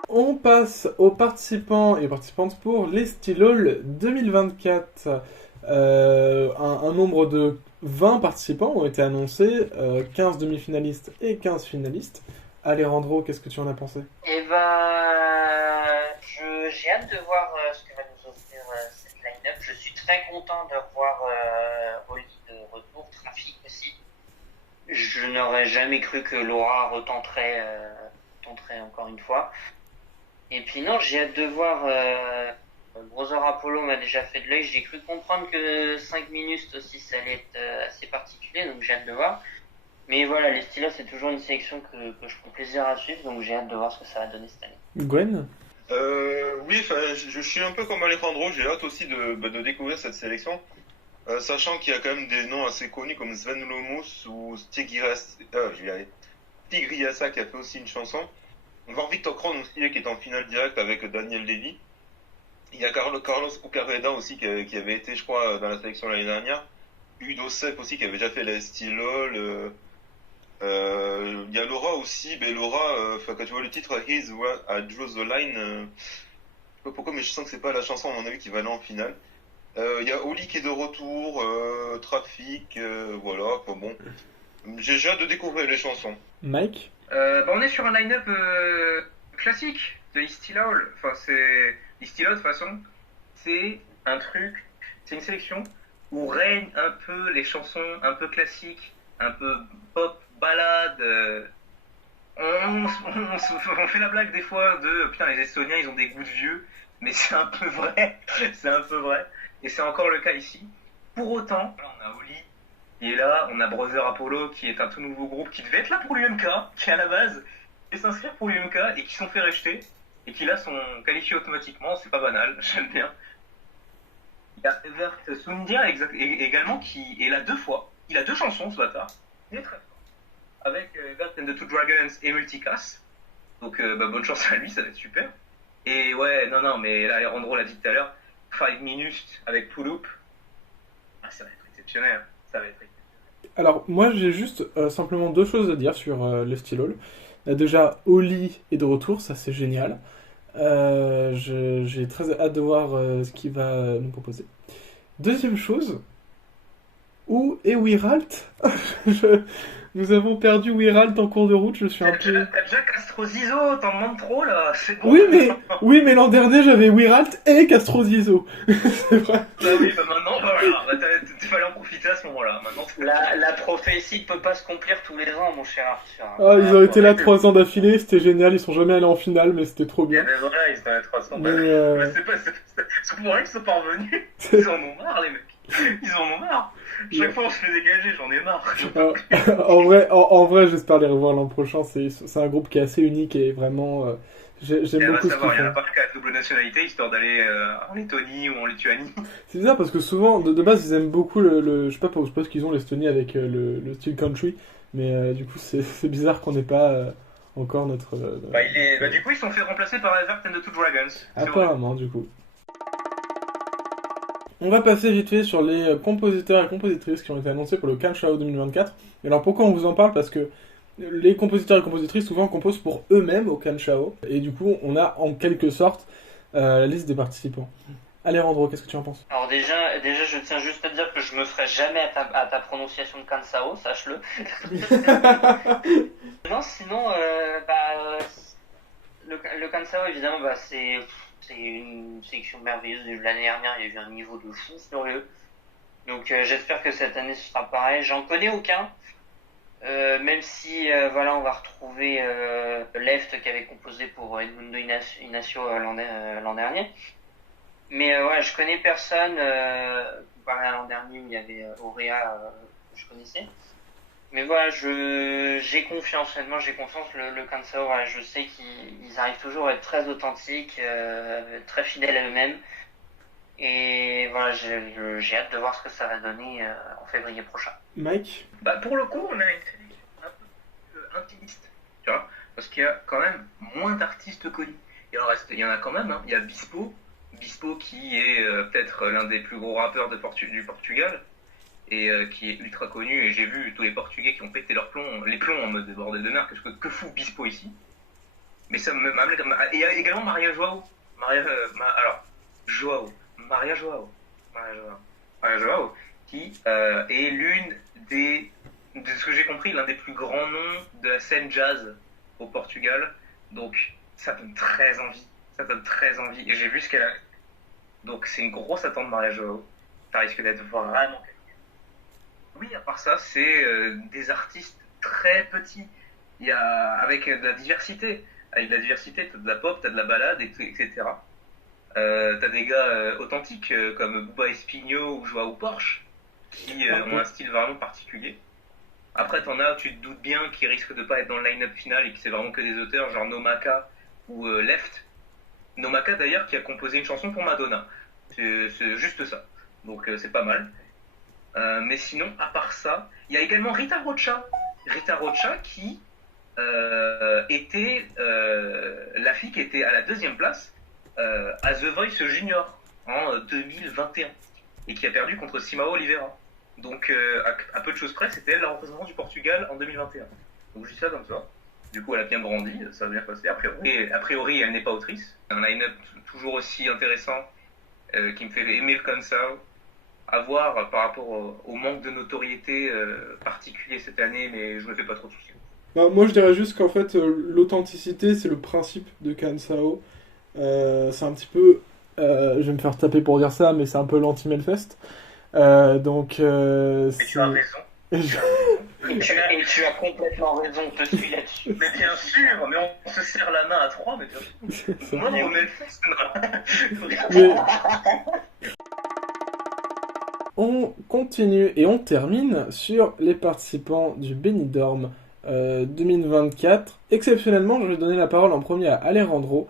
On passe aux participants et participantes pour les Stylol 2024. Un nombre de 20 participants ont été annoncés, 15 demi-finalistes et 15 finalistes. Alejandro, qu'est-ce que tu en as pensé? Eh ben, j'ai hâte de voir ce que va nous offrir cette line-up. Je suis très content de revoir Oli de retour, Trafic aussi. Je n'aurais jamais cru que Laura retenterait encore une fois. Et puis non, j'ai hâte de voir. Brother Apollo m'a déjà fait de l'œil. J'ai cru comprendre que 5 minutes aussi, ça allait être assez particulier, donc j'ai hâte de voir. Mais voilà, les Stylos, c'est toujours une sélection que je prends plaisir à suivre, donc j'ai hâte de voir ce que ça va donner cette année. Gwen? Oui, je suis un peu comme Alejandro, j'ai hâte aussi de découvrir cette sélection. Sachant qu'il y a quand même des noms assez connus comme Sven Lomus ou Tigriasa qui a fait aussi une chanson. Voir Victor Kron aussi qui est en finale directe avec Daniel Levy. Il y a Carlos Ucareda aussi qui avait été, je crois, dans la sélection l'année dernière. Udo Sepp aussi qui avait déjà fait la Stylol. Il y a Laura aussi, mais Laura, quand tu vois le titre Here's Where I Draw the Line, je sais pas pourquoi, mais je sens que c'est pas la chanson à mon avis qui va aller en finale. Il y a Oli qui est de retour, Trafic, voilà, enfin bon. J'ai hâte de découvrir les chansons. Mike? On est sur un line-up classique de Still All. Enfin, c'est Still All de toute façon. C'est un truc, c'est une sélection où règnent un peu les chansons un peu classiques, un peu pop, ballade. On fait la blague des fois de putain, les Estoniens ils ont des goûts de vieux, mais c'est un peu vrai. C'est un peu vrai. Et c'est encore le cas ici. Pour autant, là, on a Oli. Et là, on a Brother Apollo qui est un tout nouveau groupe qui devait être là pour l'UMK, qui à la base est s'inscrire pour l'UMK et qui sont fait rejeter et qui là sont qualifiés automatiquement, c'est pas banal, j'aime bien. Il y a Evert Sundia également qui est là 2 fois. Il a 2 chansons ce bâtard. Il est très fort. Avec Evert and the Two Dragons et Multicast. Donc bonne chance à lui, ça va être super. Et ouais, non, mais là Alejandro l'a dit tout à l'heure, 5 minutes avec Pull-Up. Ah, ça va être exceptionnel. Ça va être exceptionnel. Alors, moi, j'ai juste simplement 2 choses à dire sur les Still All. Déjà, Oli est de retour, ça c'est génial. J'ai très hâte de voir ce qu'il va nous proposer. Deuxième chose, où est Wiralt? Nous avons perdu Wiralt en cours de route, je suis un peu... T'as déjà Castro Zizo, t'en demandes trop là, c'est bon. Oui, mais l'an dernier j'avais Wiralt et Castro Zizo. C'est vrai. Bah oui, maintenant, voilà, il fallait en profiter à ce moment-là. Maintenant, La prophétie ne peut pas se accomplir tous les ans, mon cher Arthur. Ah, ils ont été là 3 ans d'affilée, c'était génial, ils sont jamais allés en finale, mais c'était trop bien. Mais voilà, ils sont à 300. Mais c'est pour rien qu'ils sont pas revenus. Ils en ont marre, les mecs. Ils en ont marre. Chaque fois on se fait dégager, j'en ai marre. En vrai, j'espère les revoir l'an prochain. C'est un groupe qui est assez unique et vraiment, j'aime beaucoup ce qu'ils Il y en a font. pas qu'à double nationalité, histoire d'aller en Lettonie ou en Lituanie. C'est bizarre parce que souvent, de base, ils aiment beaucoup je sais pas parce qu'ils ont l'Estonie avec le style country, mais du coup, c'est bizarre qu'on n'ait pas encore notre. Du coup, ils sont fait remplacer par Evert and the Two Dragons. Apparemment, du coup. On va passer vite fait sur les compositeurs et compositrices qui ont été annoncés pour le Cannes Shao 2024. Et alors pourquoi on vous en parle? Parce que les compositeurs et compositrices souvent composent pour eux-mêmes au Cannes Shao. Et du coup, on a en quelque sorte la liste des participants. Alejandro, qu'est-ce que tu en penses? Alors déjà, je tiens juste à dire que je me ferai jamais à ta prononciation de Kansao, sache-le. Non, sinon, le Kansao, évidemment, c'est une sélection merveilleuse. L'année dernière, il y a eu un niveau de fou furieux. Donc j'espère que cette année ce sera pareil. J'en connais aucun. Même si on va retrouver Left qui avait composé pour Edmundo Inacio l'an dernier. Mais je connais personne comparé à l'an dernier où il y avait Aurea que je connaissais. Mais voilà, j'ai confiance, honnêtement, le Kansao, voilà, je sais qu'ils arrivent toujours à être très authentiques, très fidèles à eux-mêmes. Et voilà, j'ai hâte de voir ce que ça va donner en février prochain. Mike? Pour le coup, on a une sélection un peu plus intimiste, tu vois, parce qu'il y a quand même moins d'artistes connus. Il y en a quand même, hein. Il y a Bispo qui est peut-être l'un des plus gros rappeurs du Portugal, et qui est ultra connu, et j'ai vu tous les Portugais qui ont pété les plombs en mode bordel de mer, que fout Bispo ici. Mais ça me et il y a également Maria Joao. Maria Joao, qui est l'une de ce que j'ai compris, l'un des plus grands noms de la scène jazz au Portugal. Donc ça donne très envie. Et j'ai vu ce qu'elle a. Donc c'est une grosse attente de Maria Joao. Ça risque d'être vraiment. Oui, à part ça, c'est des artistes très petits. Il y a avec de la diversité. Avec de la diversité, t'as de la pop, t'as de la ballade, etc. T'as des gars authentiques comme Booba Espinho ou Joao Porsche qui ont un style vraiment particulier. Après, t'en as, tu te doutes bien, qui risquent de pas être dans le line-up final et qui c'est vraiment que des auteurs genre Nomaka ou Left. Nomaka d'ailleurs qui a composé une chanson pour Madonna. C'est juste ça. Donc c'est pas mal. Mais sinon, à part ça, il y a également Rita Rocha. Rita Rocha qui était la fille qui était à la 2e place à The Voice Junior en 2021 et qui a perdu contre Simao Oliveira. Donc à peu de choses près, c'était elle la représentante du Portugal en 2021. Donc je dis ça comme ça. Du coup, elle a bien grandi, ça va bien passer. A priori, elle n'est pas autrice. Un line-up toujours aussi intéressant qui me fait aimer le Kansao. À voir par rapport au manque de notoriété particulier cette année, mais je me fais pas trop de soucis. Bah, moi, je dirais juste qu'en fait, l'authenticité, c'est le principe de Kansao. C'est un petit peu. Je vais me faire taper pour dire ça, mais c'est un peu l'anti-Melfest. Donc. Mais tu as raison. Et tu as complètement raison, je te suis là-dessus. Mais bien sûr, mais on se serre la main à trois, mais bien sûr. Moi, mon Melfest, Mais... On continue et on termine sur les participants du Benidorm 2024. Exceptionnellement, je vais donner la parole en premier à Alejandro,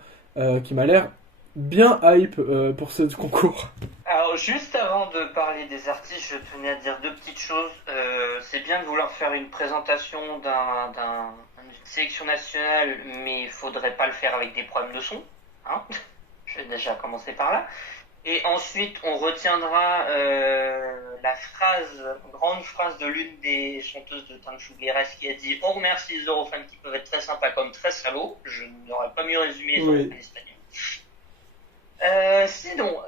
qui m'a l'air bien hype pour ce concours. Alors, juste avant de parler des artistes, je tenais à dire deux petites choses. C'est bien de vouloir faire une présentation d'une sélection nationale, mais il faudrait pas le faire avec des problèmes de son. Hein, je vais déjà commencer par là. Et ensuite, on retiendra la grande phrase de l'une des chanteuses de Tanchou Guerres qui a dit « On remercie les Eurofans qui peuvent être très sympas comme très salauds ». Je n'aurais pas mieux résumé les Eurofans espagnols. Sinon,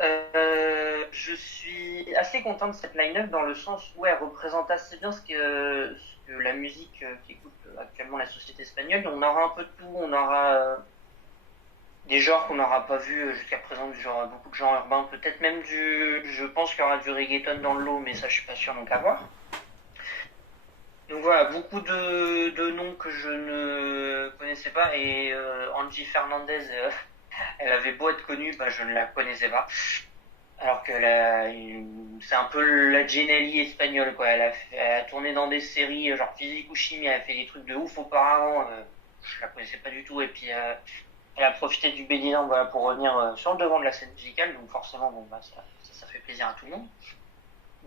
je suis assez content de cette line-up dans le sens où elle représente assez bien ce que la musique qu'écoute actuellement la société espagnole. On aura un peu de tout, on aura des genres qu'on n'aura pas vu jusqu'à présent, du genre beaucoup de genres urbains, peut-être même je pense qu'il y aura du reggaeton dans le lot, mais ça je suis pas sûr, donc à voir. Donc voilà, beaucoup de noms que je ne connaissais pas, et Angie Fernandez, elle avait beau être connue, je ne la connaissais pas. Alors que c'est un peu la Genelli espagnole, quoi. Elle a tourné dans des séries genre Physique ou Chimie, elle a fait des trucs de ouf auparavant, je la connaissais pas du tout, et puis elle a profité du Benidorm pour revenir sur le devant de la scène musicale, donc forcément ça fait plaisir à tout le monde.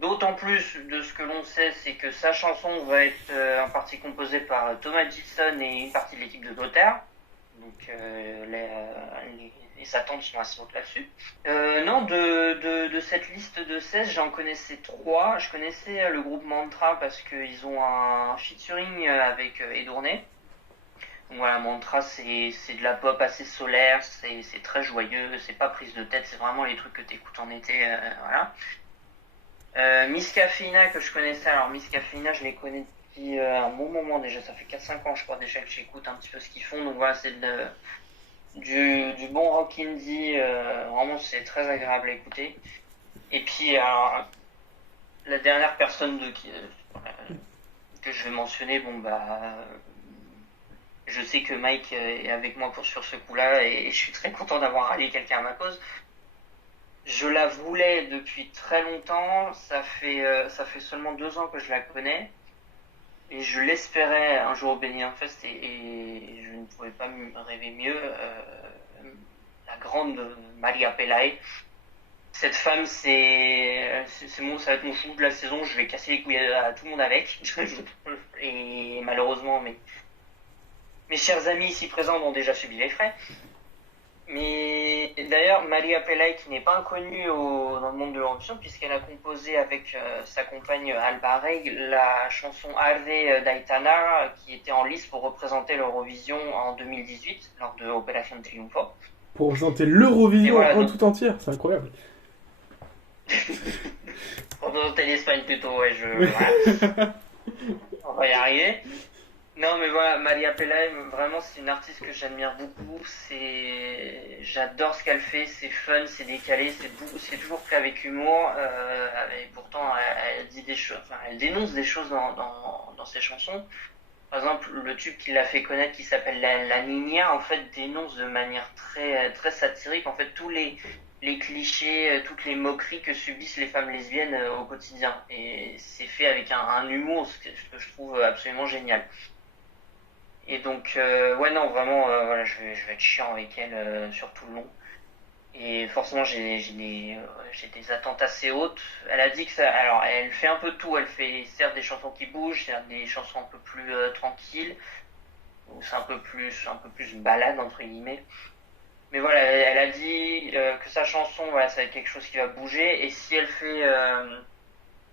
D'autant plus de ce que l'on sait, c'est que sa chanson va être en partie composée par Thomas Gilson et une partie de l'équipe de Gotthard. Donc les attentes sont assez hautes là-dessus. Non, de cette liste de 16, j'en connaissais 3. Je connaissais le groupe Mantra parce qu'ils ont un featuring avec Edurne. Donc voilà, Mantra, c'est de la pop assez solaire, c'est très joyeux, c'est pas prise de tête, c'est vraiment les trucs que t'écoutes en été, voilà. Miss Cafeïna que je connaissais, alors Miss Cafeïna je les connais depuis un bon moment déjà, ça fait 4-5 ans je crois déjà que j'écoute un petit peu ce qu'ils font, donc voilà, c'est du bon rock indie, vraiment c'est très agréable à écouter. Et puis alors, la dernière personne que je vais mentionner, je sais que Mike est avec moi sur ce coup-là et je suis très content d'avoir rallié quelqu'un à ma cause. Je la voulais depuis très longtemps, ça fait seulement 2 ans que je la connais et je l'espérais un jour au Benidorm Fest et je ne pouvais pas rêver mieux. La grande Maria Pelay. Cette femme, ça va être mon chou de la saison, je vais casser les couilles à tout le monde avec. Et malheureusement, mes chers amis ici présents ont déjà subi les frais. Mais d'ailleurs, Maria Pelay, qui n'est pas inconnue dans le monde de l'Eurovision, puisqu'elle a composé avec sa compagne Alba Rey la chanson Arde d'Aitana, qui était en lice pour représenter l'Eurovision en 2018, lors de Opération Triunfo. Pour représenter l'Eurovision tout entière, c'est incroyable. Pour représenter l'Espagne plutôt, voilà. On va y arriver. Non mais voilà, Maria Pelay, vraiment c'est une artiste que j'admire beaucoup, j'adore ce qu'elle fait, c'est fun, c'est décalé, c'est toujours fait avec humour, et pourtant elle dit des choses, elle dénonce des choses dans ses chansons. Par exemple, le tube qui l'a fait connaître qui s'appelle La Niña, en fait dénonce de manière très, très satirique, en fait tous les clichés, toutes les moqueries que subissent les femmes lesbiennes au quotidien. Et c'est fait avec un humour, ce que je trouve absolument génial. Et donc, non, vraiment, voilà, je vais être chiant avec elle sur tout le long. Et forcément, j'ai des attentes assez hautes. Elle a dit que alors, elle fait un peu de tout. Elle fait certes des chansons qui bougent, certes des chansons un peu plus tranquilles, ou c'est un peu plus balade entre guillemets. Mais voilà, elle a dit que sa chanson, voilà, ça va être quelque chose qui va bouger. Et si elle fait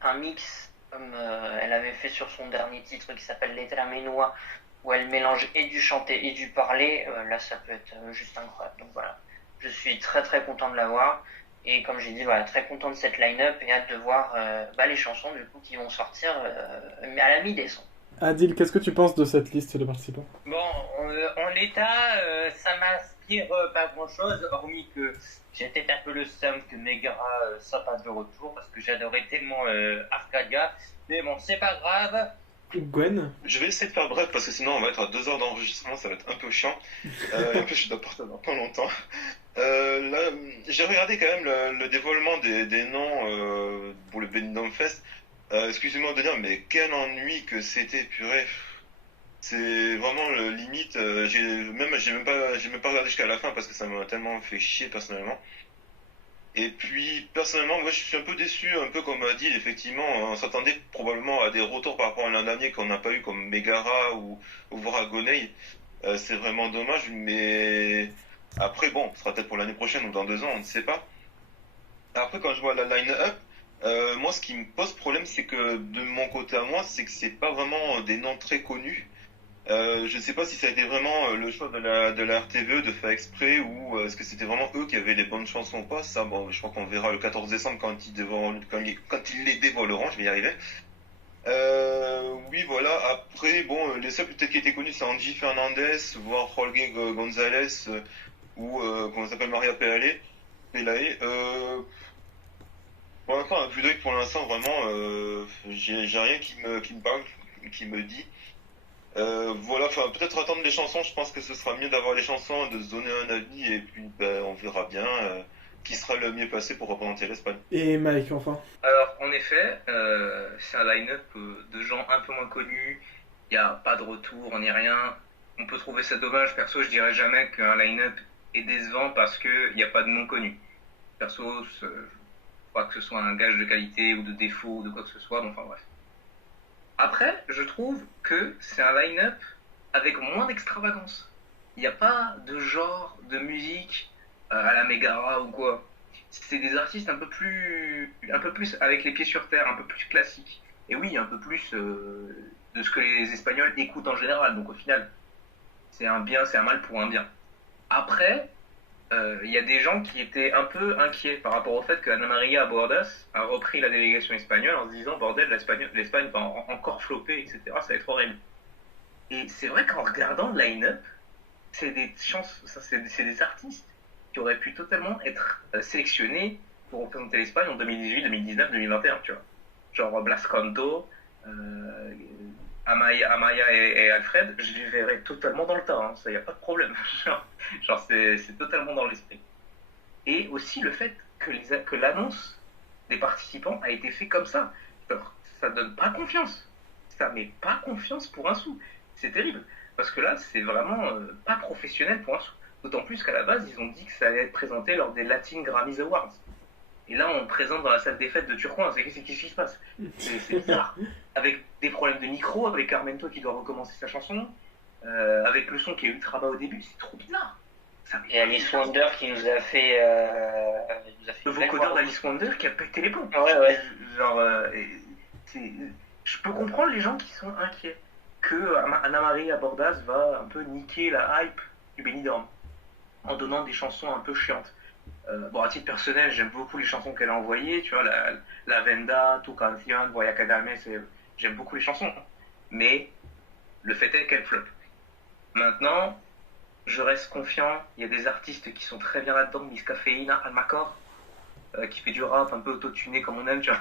un mix comme elle avait fait sur son dernier titre qui s'appelle Letra Menua, où elle mélange et du chanté et du parler, là ça peut être juste incroyable. Donc voilà, je suis très très content de l'avoir. Et comme j'ai dit, voilà, très content de cette line-up et hâte de voir les chansons du coup qui vont sortir à la mi-décembre. Adil, qu'est-ce que tu penses de cette liste de participants? Bon, en l'état, ça m'inspire pas grand-chose, hormis que j'ai peut-être un peu le seum que Megara soit pas de retour, parce que j'adorais tellement Arcadia. Mais bon, c'est pas grave. Gwen? Je vais essayer de faire bref parce que sinon on va être à 2 heures d'enregistrement, ça va être un peu chiant. Et en plus je dois partir dans pas longtemps. Là, j'ai regardé quand même le dévoilement des noms pour le Benidorm Fest. Excusez-moi de dire, mais quel ennui que c'était, purée. C'est vraiment le limite. J'ai même pas regardé jusqu'à la fin parce que ça m'a tellement fait chier personnellement. Et puis, personnellement, moi, je suis un peu déçu, un peu comme a dit, effectivement, on s'attendait probablement à des retours par rapport à l'an dernier qu'on n'a pas eu, comme Megara ou Voragonei. C'est vraiment dommage, mais après, bon, ce sera peut-être pour l'année prochaine ou dans 2 ans, on ne sait pas. Après, quand je vois la line-up, moi, ce qui me pose problème, c'est que de mon côté à moi, c'est que c'est pas vraiment des noms très connus. Je sais pas si ça a été vraiment le choix de la RTVE de faire exprès ou est-ce que c'était vraiment eux qui avaient les bonnes chansons ou pas. Ça, bon, je crois qu'on verra le 14 décembre quand ils les dévoileront, je vais y arriver. Oui, voilà. Après, bon, les seuls peut-être qui étaient connus, c'est Angie Fernandez, voire Jorge González ou comment ça s'appelle Maria Pelae. Pour l'instant, un vue d'œil pour l'instant, vraiment, j'ai rien qui me parle, qui me dit. Voilà, enfin peut-être attendre les chansons, je pense que ce sera mieux d'avoir les chansons, de se donner un avis et puis on verra bien qui sera le mieux placé pour représenter l'Espagne. Et Mike, enfin. Alors, en effet, c'est un line-up de gens un peu moins connus. Il n'y a pas de retour ni rien. On peut trouver ça dommage. Perso, je dirais jamais qu'un line-up est décevant parce qu'il n'y a pas de non connus. Perso, je crois que ce soit un gage de qualité ou de défaut ou de quoi que ce soit. Bon, enfin bref. Après, je trouve que c'est un line-up avec moins d'extravagance. Il n'y a pas de genre de musique à la Megara ou quoi. C'est des artistes un peu plus avec les pieds sur terre, un peu plus classiques. Et oui, un peu plus de ce que les Espagnols écoutent en général. Donc au final, c'est un bien, c'est un mal pour un bien. Après, il y a des gens qui étaient un peu inquiets par rapport au fait que Ana María Bordas a repris la délégation espagnole en se disant bordel, l'Espagne va encore flopper, etc. Ça va être horrible. Et c'est vrai qu'en regardant le line-up, c'est des artistes qui auraient pu totalement être sélectionnés pour représenter l'Espagne en 2018, 2019, 2021, tu vois. Genre Blas Canto, Amaya et Alfred, je les verrais totalement dans le tas, hein, ça y a pas de problème. Genre c'est totalement dans l'esprit. Et aussi le fait que l'annonce des participants a été fait comme ça. Alors, ça donne pas confiance. Ça met pas confiance pour un sou. C'est terrible. Parce que là, c'est vraiment pas professionnel pour un sou. D'autant plus qu'à la base, ils ont dit que ça allait être présenté lors des Latin Grammys Awards. Et là, on présente dans la salle des fêtes de Turcoing. Qu'est-ce qui se passe? C'est bizarre. Avec des problèmes de micro, avec Armento qui doit recommencer sa chanson, avec le son qui est ultra bas au début, c'est trop bizarre. Et Alice Wonder qui nous a fait. Le vocodeur d'Alice Wonder qui a pété les plombs. Ouais. Genre, je peux comprendre les gens qui sont inquiets que Ana María Bordas va un peu niquer la hype du Benidorm en donnant des chansons un peu chiantes. Bon, à titre personnel, j'aime beaucoup les chansons qu'elle a envoyées, tu vois, la Venda, Tu Canción, Voy a Quedarme, j'aime beaucoup les chansons. Mais le fait est qu'elle floppe. Maintenant, je reste confiant, il y a des artistes qui sont très bien là-dedans, Miss Cafeína, Almacor, qui fait du rap un peu auto-tuné comme on aime, tu vois.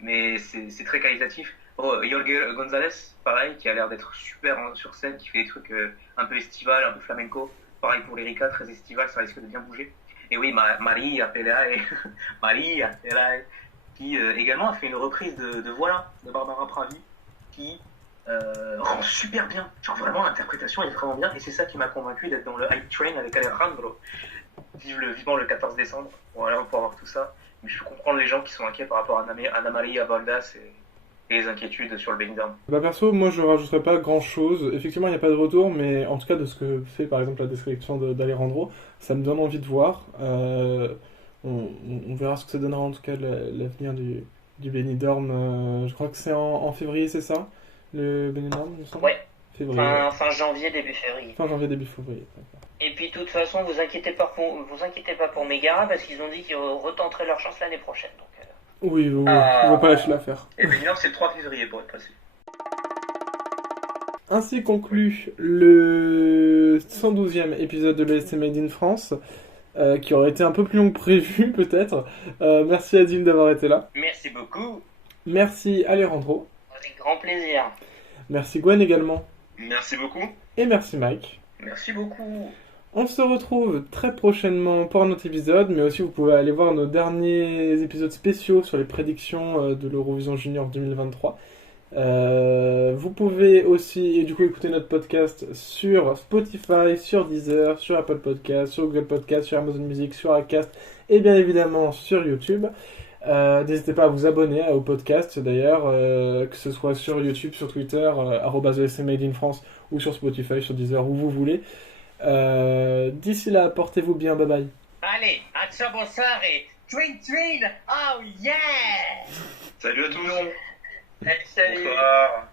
Mais c'est très qualitatif. Jorge González, pareil, qui a l'air d'être super sur scène, qui fait des trucs un peu estival, un peu flamenco. Pareil pour l'Erika, très estival, ça risque de bien bouger. Et oui, Maria Pelae, qui également a fait une reprise de Voilà, de Barbara Pravi, qui rend super bien. Genre vraiment, l'interprétation est vraiment bien, et c'est ça qui m'a convaincu d'être dans le Hype Train avec Alejandro. Vivement le 14 décembre, voilà, pour avoir tout ça. Mais je comprends les gens qui sont inquiets par rapport à Ana María Bordas et les inquiétudes sur le Benidorm. Bah perso, moi je rajouterais pas grand chose. Effectivement, il n'y a pas de retour, mais en tout cas, de ce que fait par exemple la description d'Alejandro, ça me donne envie de voir. On verra ce que ça donnera en tout cas l'avenir du Benidorm. Je crois que c'est en février, c'est ça? Le Benidorm, il me semble. Ouais. février. Fin janvier, début février. Fin janvier, début février. D'accord. Et puis, de toute façon, vous inquiétez pas pour Megara, parce qu'ils ont dit qu'ils retenteraient leur chance l'année prochaine. Donc, Oui, on va pas lâcher l'affaire. Et Junior, c'est le 3 février pour être précis. Ainsi conclut le 112e épisode de l'ESC Made in France, qui aurait été un peu plus long que prévu, peut-être. Merci Adil d'avoir été là. Merci beaucoup. Merci Alejandro. avec grand plaisir. Merci Gwen également. Merci beaucoup. Et merci Mike. Merci beaucoup. On se retrouve très prochainement pour un autre épisode, mais aussi vous pouvez aller voir nos derniers épisodes spéciaux sur les prédictions de l'Eurovision Junior 2023. Vous pouvez aussi écouter notre podcast sur Spotify, sur Deezer, sur Apple Podcast, sur Google Podcast, sur Amazon Music, sur Acast et bien évidemment sur YouTube. N'hésitez pas à vous abonner au podcast d'ailleurs, que ce soit sur YouTube, sur Twitter, @ESCMadeInFrance ou sur Spotify, sur Deezer, où vous voulez. D'ici là, portez-vous bien, bye bye. Allez, à ciao, bonsoir et twin twin, oh yeah! Salut à tous. Salut. Bonsoir.